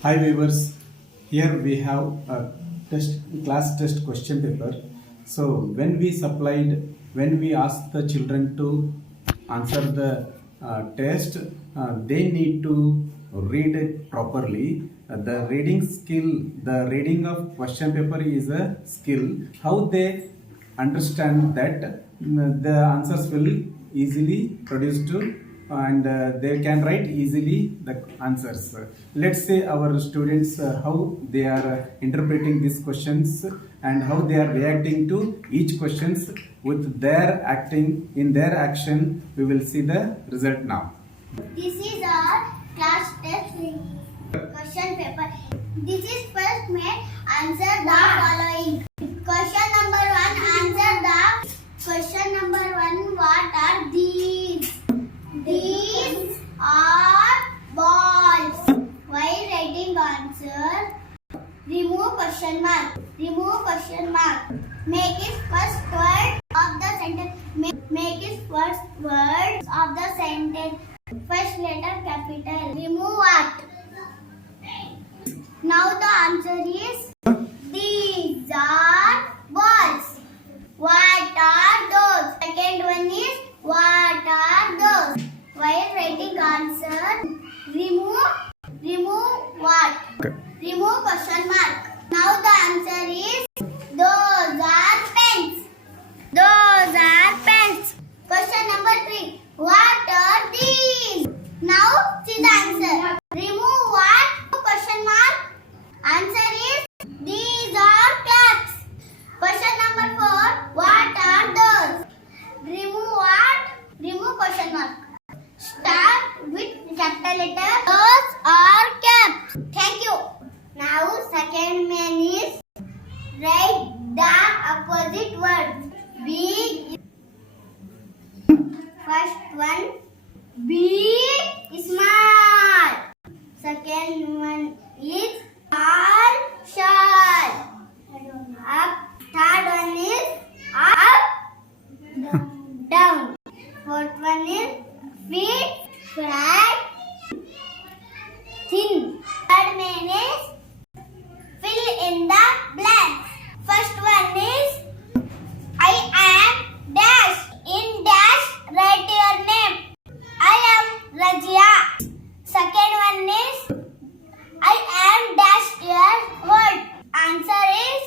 Hi viewers, here we have a class test question paper. So when we asked the children to answer the test, they need to read it properly. The reading of question paper is a skill. How they understand that the answers will easily produced and they can write easily the answers. Let's say our students how they are interpreting these questions and how they are reacting to each questions with their acting in their action. We will see the result now. This is our class test question paper. This is first made answer the following. Question number 1, answer the question number 1. What are these? These are balls. While writing answer, remove question mark. Remove question mark. Make it first word of the sentence. Make it first word of the sentence. First letter capital. Remove what? Now the answer is these are balls. What are those? Second one is what are those? While writing answer, remove what? Remove question mark. Now the answer is those are pens. Those are pens. Question number 3. What are these? Now see the answer. Remove what? Question mark. Answer is these are caps. Question number 4. What are those? Remove what? Remove question mark. Start with capital letter. Those are caps. Thank you. Now second man is write the opposite word. Big. First one, big, small. Second one is tall, short. Up. Third one is up, down. Fourth one is fit, fat, thin. Third man is fill in the blanks. First one is I am dash. In dash, write your name. I am Rajia. Second one is I am dash your word. Answer is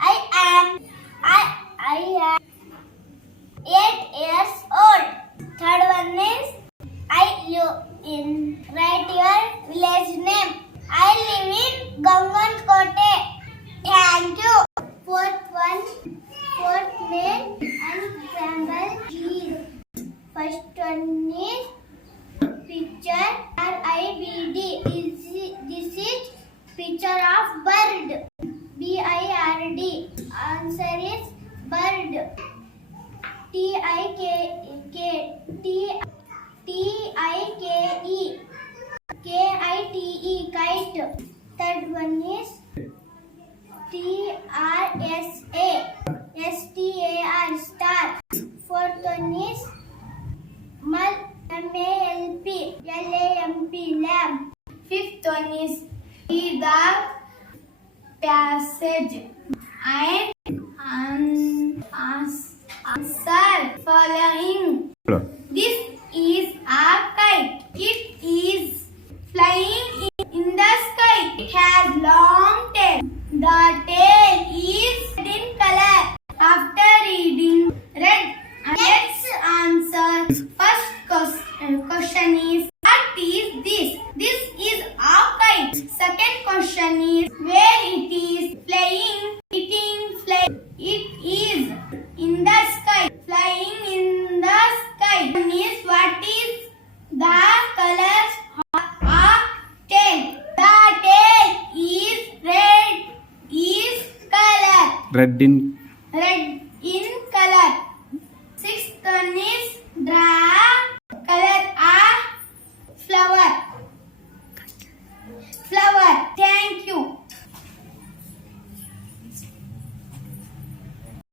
I am 8 years old. Third one is I live in. Write your village name. I live in Gangan Kote. Thank you. Fourth name and symbol is. First one is picture RIBD. This is picture of bird. BIRD. Answer is bird. TIKE kite. Third one is TRSA star. Fourth one is MALP lamp. Fifth one is the passage and answer following. This is a kite. It is flying in the sky. It has long tail. The tail is red in color. After reading red, let's answer. First question is what is this? This is a kite. Second question is where it is flying. It is in the sky. Flying in the sky. One is what is the color of tail? The tail is red. Is color Red in red in color. Sixth one is